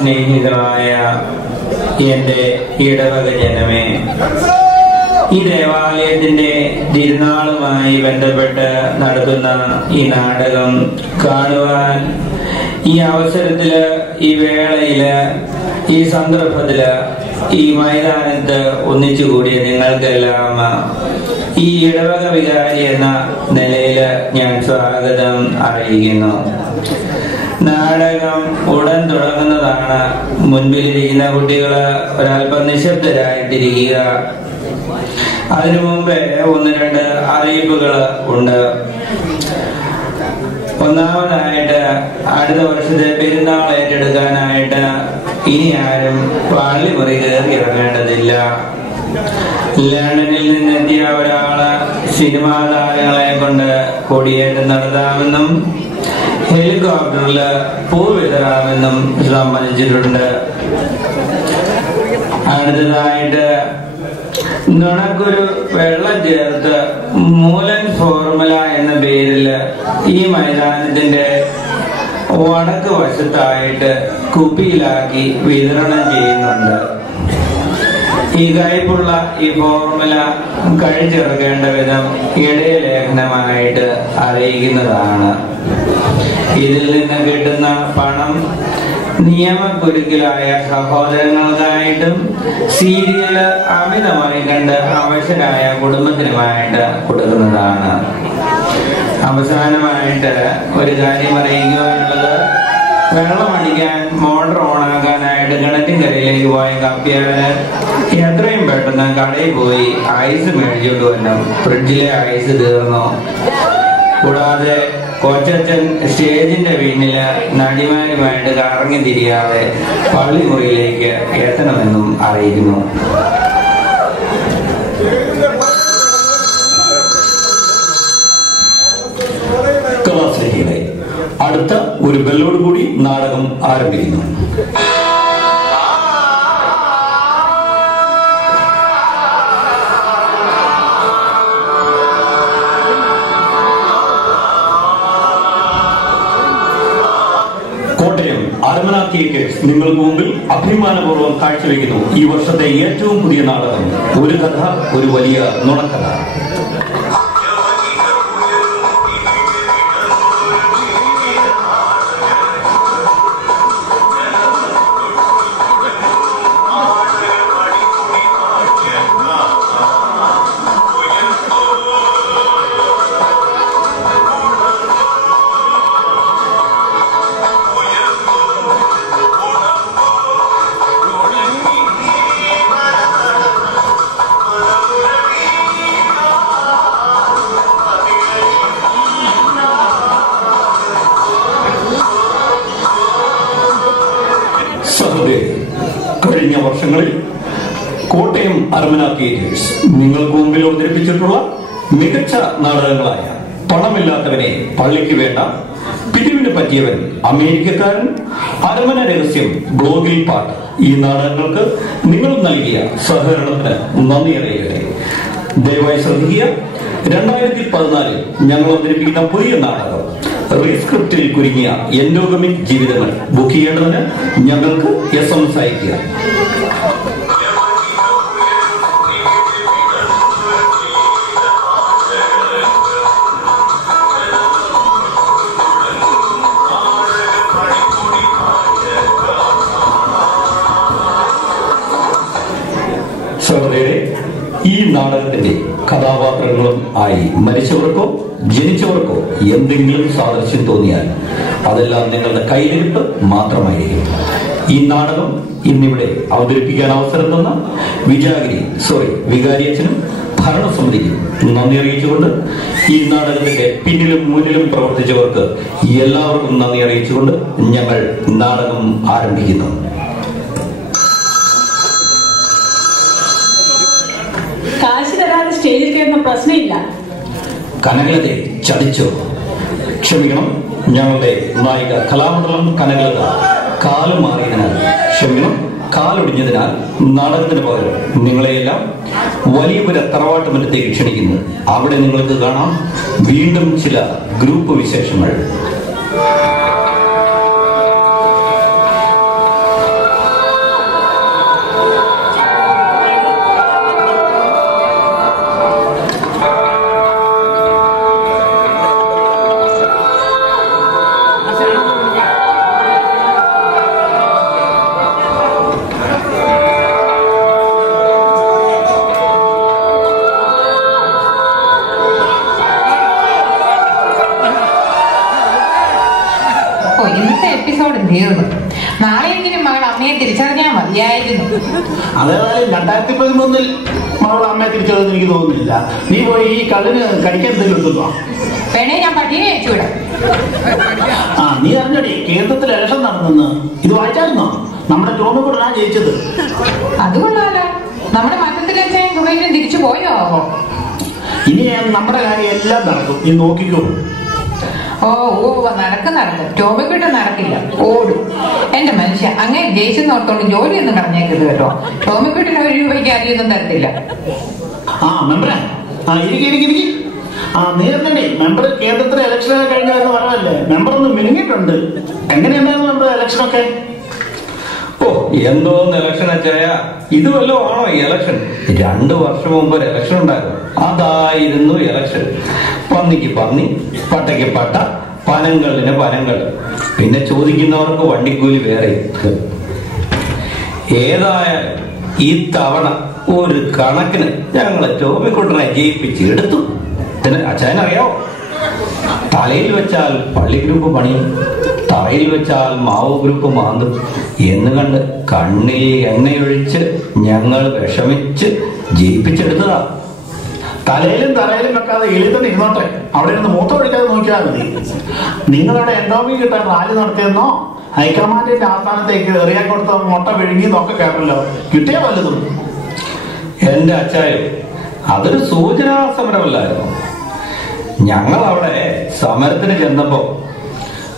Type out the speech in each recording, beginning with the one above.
സ്നേഹിതമായ എന്റെ ഇടവക ജനമേ, ഈ ദേവാലയത്തിന്റെ തിരുനാളുമായി ബന്ധപ്പെട്ട് നടത്തുന്ന ഈ നാടകം കാണുവാൻ ഈ അവസരത്തില്, ഈ വേളയില്, ഈ സന്ദർഭത്തില്, ഈ മൈതാനത്ത് ഒന്നിച്ചുകൂടിയ നിങ്ങൾക്കെല്ലാം ഈ ഇടവക വികാരി എന്ന നിലയില് ഞാൻ സ്വാഗതം അറിയിക്കുന്നു. നാടകം ഉടൻ തുടങ്ങുന്നതാണ്. മുൻപിലിരിക്കുന്ന കുട്ടികള് ഒരല്പം നിശബ്ദരായിട്ടിരിക്കുക. അതിനു മുമ്പേ 1-2 അറിയിപ്പുകൾ ഉണ്ട്. ഒന്നാമതായിട്ട്, അടുത്ത വർഷത്തെ പെരുന്നാൾ ഏറ്റെടുക്കാനായിട്ട് ഇനി ആരും പള്ളിമുറി കയറി ഇറങ്ങേണ്ടതില്ല. ലണ്ടനിൽ നിന്നെത്തിയ ഒരാള് സിനിമാ താരങ്ങളെ കൊണ്ട് കൊടിയേറ്റം നടത്താമെന്നും ഹെലികോപ്റ്ററില് പൂ വിതറാമെന്നും സമ്മതിച്ചിട്ടുണ്ട്. അടുത്തതായിട്ട്, നുണക്കൊരു വെള്ളം ചേർത്ത് മൂലൻ ഫോർമുല എന്ന പേരില് ഈ മൈതാനത്തിന്റെ വടക്ക് വശത്തായിട്ട് കുപ്പിയിലാക്കി വിതരണം ചെയ്യുന്നുണ്ട്. ഈ കയ്പുള്ള ഈ ഫോർമുല കഴിച്ചിറക്കേണ്ട വിധം ഇടയലേഖനമായിട്ട് അറിയിക്കുന്നതാണ്. ഇതിൽ നിന്ന് കിട്ടുന്ന പണം നിയമക്കുരുക്കിലായ സഹോദരങ്ങൾക്കായിട്ടും സീരിയല് അമിതമായി കണ്ട് അവശരായ കുടുംബത്തിനുമായിട്ട് കൊടുക്കുന്നതാണ്. അവസാനമായിട്ട് ഒരു കാര്യം അറിയിക്കുവാനുള്ളത്, വെള്ളമടിക്കാൻ മോട്ടർ ഓണാക്കാനായിട്ട് കിണറ്റിൻകരയിലേക്ക് പോയ കപ്പിയാല് എത്രയും പെട്ടെന്ന് കടയിൽ പോയി ഐസ് മേടിച്ചോണ്ട് വരണം. ഫ്രിഡ്ജിലെ ഐസ് തീർന്നു. കൂടാതെ കൊച്ചച്ഛൻ സ്റ്റേജിന്റെ പിന്നില് നടിമാരുമായിട്ട് കറങ്ങി തിരിയാതെ പള്ളിമുറിയിലേക്ക് എത്തണമെന്നും അറിയിക്കുന്നു. കലാസ്നേഹികളെ, അടുത്ത ഒരു ബെല്ലോടുകൂടി നാടകം ആരംഭിക്കുന്നു. കോട്ടയം അരമന തിയേറ്റേഴ്സ് നിങ്ങൾക്ക് മുമ്പിൽ അഭിമാനപൂർവ്വം കാഴ്ചവെക്കുന്നു ഈ വർഷത്തെ ഏറ്റവും പുതിയ നാടകം, ഒരു കഥ, ഒരു വലിയ നുണക്കഥ. കഴിഞ്ഞ വർഷങ്ങളിൽ കോട്ടയം അരമന തിയേറ്റേഴ്സ് നിങ്ങൾക്ക് മുമ്പിൽ അവതരിപ്പിച്ചിട്ടുള്ള മികച്ച നാടകങ്ങളായ പണമില്ലാത്തവനെ പള്ളിക്ക് വേണ്ട, പിരിവിന് പറ്റിയവൻ, അമേരിക്കക്കാരൻ, അരമന രഹസ്യം, ബ്ലോഗിൽ പാട്ട്, ഈ നാടകങ്ങൾക്ക് നിങ്ങൾ നൽകിയ സഹകരണത്തിന് നന്ദി അറിയട്ടെ. ദയവായി ശ്രദ്ധിക്കുക, 2014 ഞങ്ങൾ അവതരിപ്പിക്കുന്ന പുതിയ നാടകം റീസ്ക്രിപ്റ്റിൽ കുരുങ്ങിയ എൻഡോഗമിക് ജീവിതങ്ങൾ ബുക്ക് ചെയ്യേണ്ടതിന് ഞങ്ങൾക്ക് SMS അയയ്ക്കുക. സഹോദരരെ, ഈ നാടകത്തിന്റെ കഥാപാത്രങ്ങളും ആയി മരിച്ചവർക്കോ ജനിച്ചവർക്കോ എന്തെങ്കിലും സാദൃശ്യം തോന്നിയാൽ അതെല്ലാം നിങ്ങളുടെ കയ്യിലിരിപ്പ് മാത്രമായിരിക്കും. ഈ നാടകം ഇന്നിവിടെ അവതരിപ്പിക്കാൻ അവസരം തന്ന വികാരിയച്ഛനും ഭരണസമിതിക്കും നന്ദി അറിയിച്ചുകൊണ്ട്, ഈ നാടകത്തിന്റെ പിന്നിലും മുന്നിലും പ്രവർത്തിച്ചവർക്ക് എല്ലാവർക്കും നന്ദി അറിയിച്ചുകൊണ്ട് ഞങ്ങൾ നാടകം ആരംഭിക്കുന്നു. കാശ് തരാതെ സ്റ്റേജിൽ കയറുന്ന പ്രശ്നമില്ല. കനകലതെ ചതിച്ചോ? ക്ഷമിക്കണം, ഞങ്ങളുടെ നായിക കലാമണ്ഡലം കനകലത കാലം മാറിയതിനാൽ, ക്ഷമിക്കണം, കാലൊടിഞ്ഞതിനാൽ നാടകത്തിന് പകരം നിങ്ങളെയെല്ലാം വലിയപുര തറവാട്ടുമറ്റത്തേക്ക് ക്ഷണിക്കുന്നു. അവിടെ നിങ്ങൾക്ക് കാണാം വീണ്ടും ചില ഗ്രൂപ്പ് വിശേഷങ്ങൾ. നാളെയെങ്കിലും മകൾ അമ്മയെ തിരിച്ചറിഞ്ഞാൽ മതിയായിരുന്നു. അതേതായാലും 2013 മകൾ അമ്മയെ തിരിച്ചറിഞ്ഞെന്ന് എനിക്ക് തോന്നുന്നില്ല. നീ പോയി ഈ കള്ളിന് കഴിക്കാൻ എന്തെങ്കിലും എടുത്തുണ്ടോ? വേണേ ഞാൻ പട്ടിയെ അയച്ചുവിടാം. നീ അറിഞ്ഞടി കേന്ദ്രത്തിൽ ഇലക്ഷൻ നടന്നെന്ന്? ഇത് വായിച്ചായിരുന്നോ? നമ്മുടെ ടോമിക്കുട്ടനാ ജയിച്ചത്. അതുകൊള്ളാലോ. നമ്മുടെ മറ്റത്തിലെ കുബൈലും തിരിച്ചു പോയോ? ഇനി നമ്മുടെ കാര്യം എല്ലാം നടക്കും, നീ നോക്കിക്കോ. ഓ നടക്കും. ടോമിക്കുട്ട നടക്കില്ല, ഓടും. എന്റെ മനുഷ്യ, അങ്ങനെ ജയിച്ചെന്നോർത്തോണ്ട് ജോലിയൊന്നും കളഞ്ഞേക്കരുത് കേട്ടോ. ടോമിക്കുട്ടിന് 1 രൂപയ്ക്ക് അധികമൊന്നും തരത്തില്ല. മെമ്പറെ ഇരിക്കി. നേരത്തെ മെമ്പർ കേന്ദ്രത്തിലെ ഇലക്ഷനൊക്കെ കഴിഞ്ഞായിരുന്നു പറഞ്ഞല്ലേ? മെമ്പർ ഒന്ന് മിനിങ്ങിട്ടുണ്ട്. എങ്ങനെയുണ്ടായിരുന്നു മെമ്പർ ഇലക്ഷനൊക്കെ? എന്തോന്ന് ഇലക്ഷൻ അച്ചായ, ഇത് വല്ലോ ആണോ ഈ ഇലക്ഷൻ? 2 വർഷം മുമ്പ് ഒരു ഇലക്ഷൻ ഉണ്ടായിരുന്നു, അതായിരുന്നു ഇലക്ഷൻ. പന്നിക്ക് പന്നി, പട്ടയ്ക്ക് പട്ട, പനങ്കള്ളിന് പനങ്ങൾ, പിന്നെ ചോദിക്കുന്നവർക്ക് വണ്ടിക്കൂലി വേറെ. ഏതായാലും ഈ തവണ ഒരു കണക്കിന് ഞങ്ങളെ ടോമിക്കുട്ടനെ ജയിപ്പിച്ച് എടുത്തു. അച്ചായനറിയാവോ, തലയിൽ വെച്ചാൽ പള്ളി ഗ്രൂപ്പ് പണിയും, തറയിൽ വെച്ചാൽ മാവോ ഗ്രൂപ്പ് മാന്തും എന്ന് കണ്ട് കണ്ണിൽ എണ്ണയൊഴിച്ച് ഞങ്ങൾ വിഷമിച്ച് ജയിപ്പിച്ചെടുത്തതാ. തലയിലും തറയിലും വെക്കാതെ എളി തന്നെ ഇരുന്നോട്ടെ, അവിടെ ഇരുന്ന് മൂത്രം ഒഴിക്കാതെ നോക്കിയാൽ മതി. നിങ്ങളുടെ എൻഡോമി കിട്ടാൻ റാലി നടത്തിയെന്നോ ഹൈക്കമാൻഡിന്റെ ആസ്ഥാനത്തേക്ക് എറിയാൻ കൊടുത്ത മുട്ട വിഴുങ്ങിയെന്നൊക്കെ കേട്ടല്ലോ. കിട്ടിയാ വല്ലതും? എന്റെ അച്ചായോ, അതൊരു സൂചനാ സമരമല്ലായിരുന്നു. ഞങ്ങൾ അവിടെ സമരത്തിന് ചെന്നപ്പോ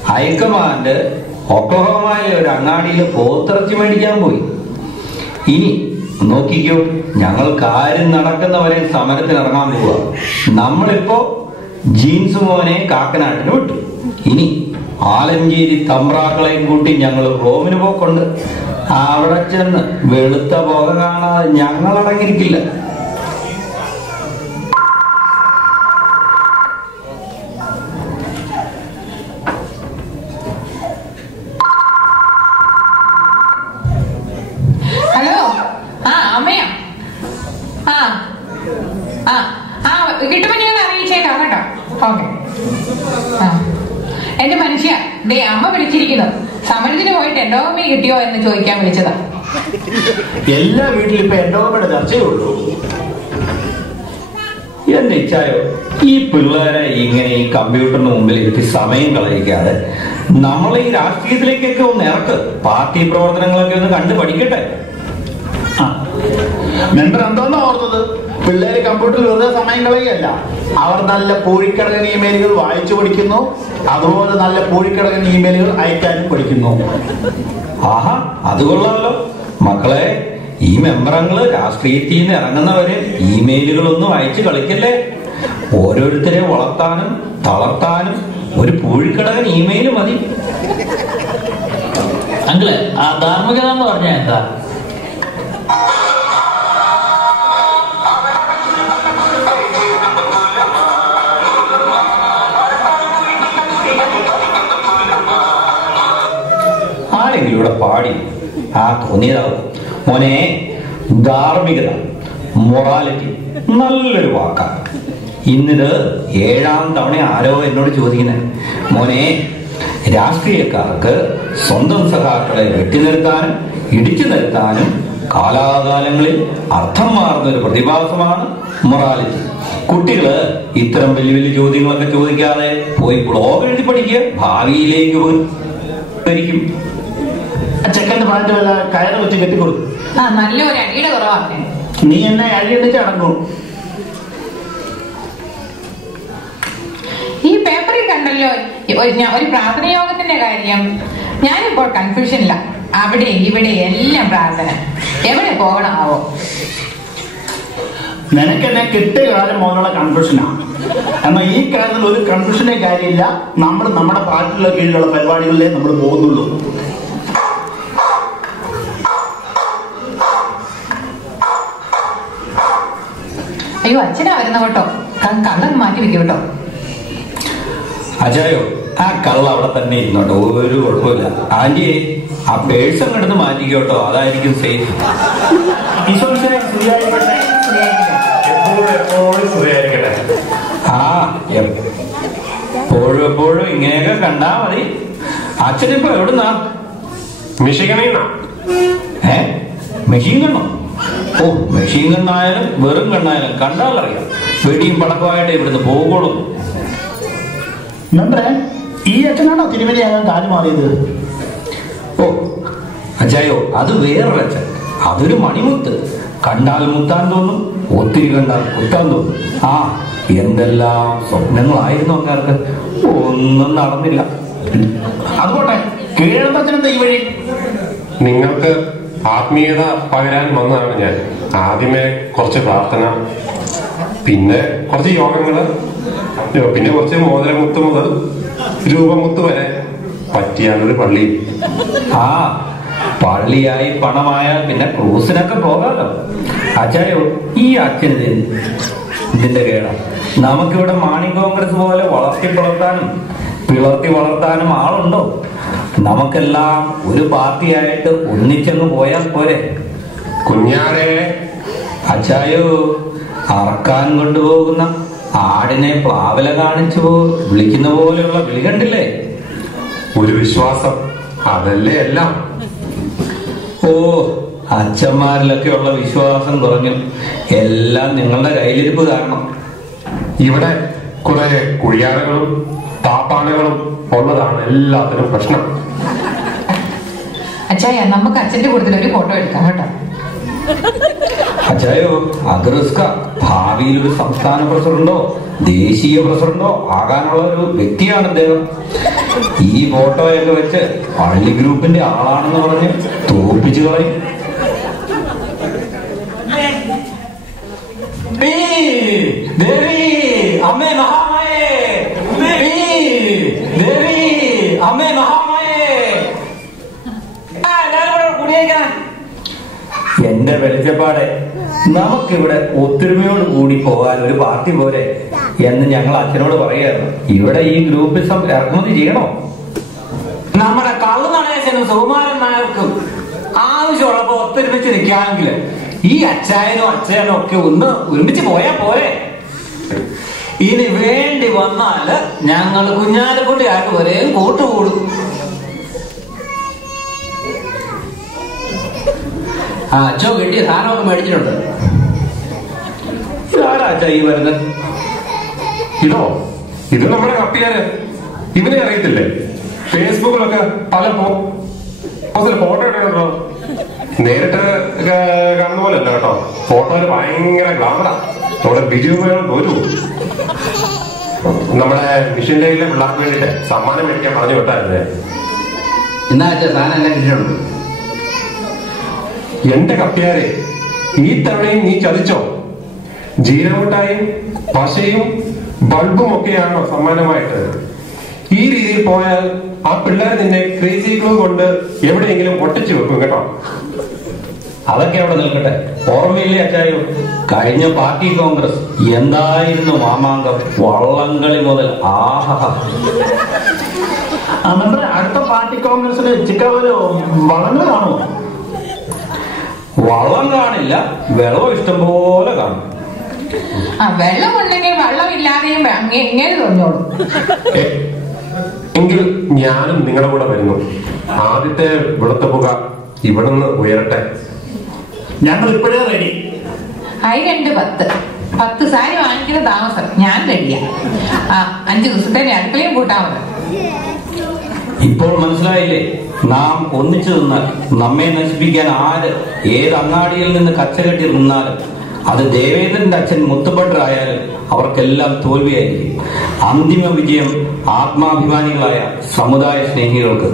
ഹൈക്കമാൻഡ് ഒക്ലഹോമയിലെ ഒരു അങ്ങാടിയിൽ പോത്തിറച്ചി മേടിക്കാൻ പോയി. ഇനി നോക്കിക്കോ, ഞങ്ങൾ കാര്യം നടക്കുന്നവരെ സമരത്തിന് ഇറങ്ങാൻ പോവുക. നമ്മളിപ്പോ ജീൻസ് മോനെ കാക്കനാട്ടിന് വിട്ടു. ഇനി ആലഞ്ചേരി തമ്പ്രാക്കളെയും കൂട്ടി ഞങ്ങൾ റോമിന് പോക്കുണ്ട്. അവിടെ ചെന്ന് വെളുത്ത പുക കാണാതെ ഞങ്ങൾ അടങ്ങിയിരിക്കില്ല. കിട്ടുമ്പോ ഞാൻ അറിയിച്ചേക്കാം കേട്ടോ. ഓക്കെ. എന്റെ മനുഷ്യ, അമ്മ വിളിച്ചിരിക്കുന്നു. സമരത്തിന് പോയിട്ട് എൻഡോമി കിട്ടിയോ എന്ന് ചോദിക്കാൻ വിളിച്ചതാ. എല്ലാ വീട്ടിലും ഇപ്പൊ എൻഡോമിയുടെ ചർച്ചയേ ഉള്ളൂ. എന്റെ ഇച്ചായോ, ഈ പിള്ളേരെ ഇങ്ങനെ ഈ കമ്പ്യൂട്ടറിന് മുമ്പിൽ ഇരുത്തി സമയം കളയിക്കാതെ നമ്മളെ ഈ രാഷ്ട്രീയത്തിലേക്കൊക്കെ ഒന്ന് ഇറക്ക്. പാർട്ടി പ്രവർത്തനങ്ങളൊക്കെ ഒന്ന് കണ്ടു പഠിക്കട്ടെ. മെമ്പർ എന്തോന്നാ ഓർത്തത്? പിള്ളേര് കമ്പ്യൂട്ടറിൽ വെറുതെ സമയം കളയുകയല്ല, അവർ നല്ല പൂഴിക്കടകൻ ഇമെയിലുകൾ വായിച്ചു പഠിക്കുന്നു. അതുപോലെ നല്ല പൂഴിക്കടകൻ ഇമെയിലുകൾ അയക്കാനും പഠിക്കുന്നു. ആഹാ, അത് കൊള്ളാമല്ലോ. മക്കളെ, ഈ മെമ്പറങ്ങള് രാഷ്ട്രീയത്തിൽ നിന്ന് ഇറങ്ങുന്നവരെ ഇമെയിലുകളൊന്നും അയച്ചു കളിക്കല്ലേ. ഓരോരുത്തരെ വളർത്താനും തളർത്താനും ഒരു പൂഴിക്കടകൻ ഇമെയിൽ മതി. അങ്കിള്, ആ ധാർമ്മികത എന്ന് പറഞ്ഞാൽ എന്താ? ആരെങ്കിലും ഇവിടെ പാടി തോന്നിയതാവും. മോനെ, ധാർമ്മികത, മൊറാലിറ്റി നല്ലൊരു വാക്കാണ്. ഇന്നിത് 7ാം തവണ ആരോ എന്നോട് ചോദിക്കുന്നത്. മോനെ, രാഷ്ട്രീയക്കാർക്ക് സ്വന്തം സഖാക്കളെ വെട്ടി നിർത്താനും ഇടിച്ചു നിർത്താനും കാലാകാലങ്ങളിൽ അർത്ഥം മാറുന്ന ഒരു പ്രതിഭാസമാണ് മൊറാലിറ്റി. കുട്ടികള് ഇത്തരം വലിയ വലിയ ചോദ്യങ്ങളൊക്കെ ചോദിക്കാതെ പോയി ബ്ലോഗ് എഴുതി പഠിക്കുക. ഭാവിയിലേക്ക് ഭരിക്കും. ചെക്കന്റെ പാട്ട് വല്ല കയറ് വെച്ച് കെട്ടിക്കൊടുക്കും. നല്ലൊരു അടിയുടെ കുറവാണ്. നീ എന്നെ അഴിയണ്ടിച്ച് അടങ്ങും. ഈ പേപ്പറിൽ കണ്ടല്ലോ ഒരു പ്രാർത്ഥന യോഗത്തിന്റെ കാര്യം. ഞാനിപ്പോൾ കൺഫ്യൂഷനില്ല. അവിടെ ഇവിടെ എല്ലാം പ്രാർത്ഥന. എവിടെ പോകണമാവോ? നിനക്കെന്നെ കിട്ടിയ കാലം മുതലുള്ള കൺഫ്യൂഷനാണ്. എന്നാൽ ഈ കാര്യത്തിൽ ഒരു കൺഫ്യൂഷനെ കാര്യമില്ല. നമ്മൾ നമ്മുടെ പാർട്ടിയുടെ കീഴിലുള്ള പരിപാടികളിലേ നമ്മൾ പോകുന്നുള്ളൂ. അയ്യോ, അച്ഛനാ വരുന്ന കേട്ടോ. കള്ളൻ മാറ്റി വെക്കും കേട്ടോ. അജായോ, ആ കള്ള അവിടെ തന്നെ ഇരുന്നോട്ടോ, ഒരു കുഴപ്പമില്ല. ആന്റി, ആ പേഴ്സ് അങ്ങോട്ട് മാറ്റിക്കോട്ടോ, അതായിരിക്കും സേഫ്. എപ്പോഴും ഇങ്ങനെയൊക്കെ കണ്ടാ മതി. അച്ഛനിപ്പോ എവിടുന്നാ? മിഷികണീന്നാ. മെഷീൻ കണ്ണോ? ഓ, മെഷീൻ കണ്ണായാലും വെറും കണ്ണായാലും കണ്ടാലറിയാം വെടിയും പടക്കമായിട്ട് ഇവിടുന്ന് പോകുള്ളൂ. മെമ്പറെ, ഈ അച്ഛനാണോ തിരുമലയാകാൻ കാല് മാറിയത്? ഓ അച്ചായോ, അത് വേറൊരച്ഛൻ. അതൊരു മണിമുത്ത്. കണ്ടാൽ മുത്താൻ തോന്നും, ഒത്തിരി കണ്ടാൽ കുത്താൻ തോന്നും. ആ, എന്തെല്ലാം സ്വപ്നങ്ങളായിരുന്നു അങ്ങാർക്ക്. ഒന്നും നടന്നില്ല. അതുപോട്ടെ, കീഴത്തച്ഛനെന്താ ഈ വഴി? നിങ്ങൾക്ക് ആത്മീയത പകരാൻ വന്നതാണ് ഞാൻ. ആദ്യമേ കുറച്ച് പ്രാർത്ഥന, പിന്നെ കുറച്ച് യോഗങ്ങള്, പിന്നെ കുറച്ച് മോതിരമുത്ത് മുതൽ രൂപമുത്ത് വരെ പറ്റിയാലൊരു പള്ളി. ആ, പള്ളിയായി പണമായാൽ പിന്നെ ക്രൂസിനൊക്കെ പോകാലോ. അച്ചായോ, ഈ അച്ഛന് ഇതിന്റെ കേടാ. നമുക്കിവിടെ മാണി കോൺഗ്രസ് പോലെ പിളർത്തി വളർത്താനും ആളുണ്ടോ? നമുക്കെല്ലാം ഒരു പാർട്ടിയായിട്ട് ഒന്നിച്ചങ്ങ് പോയാൽ പോരെ? കുഞ്ഞാറേ, അച്ചായോ, അറക്കാൻ കൊണ്ടുപോകുന്ന ആടിനെ പ്ലാവില കാണിച്ചു വിളിക്കുന്ന പോലെയുള്ള വിളി കണ്ടില്ലേ? ഒരു വിശ്വാസം, അതല്ലേ എല്ലാം. ഓ, അച്ഛന്മാരിലൊക്കെ ഉള്ള വിശ്വാസം കുറഞ്ഞു. എല്ലാം നിങ്ങളുടെ കയ്യിലിരിപ്പ് കാരണം. ഇവിടെ കുറെ കുഴിയാനകളും താപ്പാനകളും ഉള്ളതാണ് എല്ലാത്തിനും പ്രശ്നം. അച്ചായ, നമുക്ക് അച്ഛന്റെ കൂട്ടത്തിൽ ഒരു ഫോട്ടോ എടുക്കാം കേട്ടോ. അച്ചായോ, അത് റിസ്ക. ഭാവിയിൽ ഒരു സംസ്ഥാന പ്രസിഡന്റോ ദേശീയ പ്രസിഡന്റോ ആകാനുള്ള ഒരു വ്യക്തിയാണ് അദ്ദേഹം. ഈ ഫോട്ടോയൊക്കെ വെച്ച് പള്ളി ഗ്രൂപ്പിന്റെ ആളാണെന്ന് പറഞ്ഞ് തോപ്പിച്ചു കളയും. ദേവി, അമ്മേ മഹാമായേ, ദേവി, അമ്മേ മഹാമായേ. എന്റെ വെളിച്ചപ്പാടെ, നമുക്കിവിടെ ഒത്തൊരുമയോട് കൂടി പോകാൻ ഒരു പാർട്ടി പോരെ എന്ന് ഞങ്ങൾ അച്ഛനോട് പറയായിരുന്നു. ഇവിടെ ഈ ഗ്രൂപ്പിസം ഇറക്കുമതി ചെയ്യണോ? നമ്മുടെ കള്ളു നടേശനും സുകുമാരൻ നായർക്കും ആവശ്യമുള്ളപ്പോ ഒത്തൊരുമിച്ച് നിൽക്കുകയാണെങ്കിൽ ഈ അച്ചായനോ അച്ഛനോ ഒക്കെ ഒന്ന് ഒരുമിച്ച് പോയാ പോരെ? ഇനി വേണ്ടി വന്നാല് ഞങ്ങൾ കുഞ്ഞാലിക്കുട്ടി ആയിട്ട് ഒരേ കൂട്ടുകൂടും. ആ, അച്ഛോ കിട്ടിയ സാധനമൊക്കെ മേടിച്ചിട്ടുണ്ട്. ഇതാരാ അച്ഛാ ഈ വരുന്നത്? ഇത് നമ്മുടെ കപ്പിയാര്. ഇവനെ അറിയത്തില്ലേ? ഫേസ്ബുക്കിലൊക്കെ പല ഫോട്ടോ ഇടുന്നുണ്ടോ? നേരിട്ട് കാണുന്ന പോലെ അല്ല കേട്ടോ. ഫോട്ടോയില് ഭയങ്കര ഗ്ലാമറാ. നമ്മുടെ ബിജു തോറ്റു. നമ്മുടെ മിഷൻ ലൈനിലെ പിള്ളേർക്ക് വേണ്ടിട്ട് സമ്മാനം മേടിക്കാൻ പറഞ്ഞു വിട്ടായിരുന്നേ. എന്നാ അച്ഛാ സാധനം എല്ലാം കിട്ടിയിട്ടുണ്ട്. എന്റെ കപ്പിയാരെ, ഈ തവണയും നീ ചതിച്ചോ? ജീരമുട്ടായും പശയും ബൾബും ഒക്കെയാണോ സമ്മാനമായിട്ട്? ഈ രീതിയിൽ പോയാൽ ആ പിള്ളേർ നിന്നെ ക്രേസി ഗ്ലൂ കൊണ്ട് എവിടെയെങ്കിലും ഒട്ടിച്ചു വെക്കും കേട്ടോ. അതൊക്കെ അവിടെ നിൽക്കട്ടെ. ഓർമ്മയില്ലേ അച്ചായോ, കഴിഞ്ഞ പാർട്ടി കോൺഗ്രസ് എന്തായിരുന്നു മാമാങ്കം? വള്ളംകളി മുതൽ ആഹ. നമ്മുടെ അടുത്ത പാർട്ടി കോൺഗ്രസിന് ചിക്കാഗോയില് വളങ്ങൾ കാണുമോ? വള്ളം കാണില്ല, വെള്ളം ഇഷ്ടം പോലെ കാണും. ആ, വെള്ളം ഉണ്ടെങ്കിൽ വെള്ളമില്ലാതെയും എങ്ങനെ തോന്നിയോളൂ. എങ്കിൽ ഞാനും നിങ്ങളുടെ കൂടെ വരുന്നു. ആദ്യത്തെ വെളുത്ത പുക ഇവിടുന്ന് ഉയരട്ടെ. ഞങ്ങൾ ഇപ്പോഴേ റെഡി. ആയി 10 സാരി വാങ്ങിക്കുന്ന താമസം. ഞാൻ റെഡിയാ. 5 ദിവസത്തെ അടുക്കളയും കൂട്ടാൻ മതി. ഇപ്പോൾ മനസ്സിലായില്ലേ? നാം ഒന്നിച്ചു നിന്നാൽ നമ്മെ നശിപ്പിക്കാൻ ഏത് അങ്ങാടിയിൽ നിന്ന് കച്ചകെട്ടി നിന്നാലും, അത് ദേവേന്ദ്രന്റെ അച്ഛൻ മുത്തുഭട്ടരായാലും അവർക്കെല്ലാം തോൽവിയായിരിക്കും. അന്തിമ വിജയം ആത്മാഭിമാനികളായ സമുദായ സ്നേഹികൾക്ക്.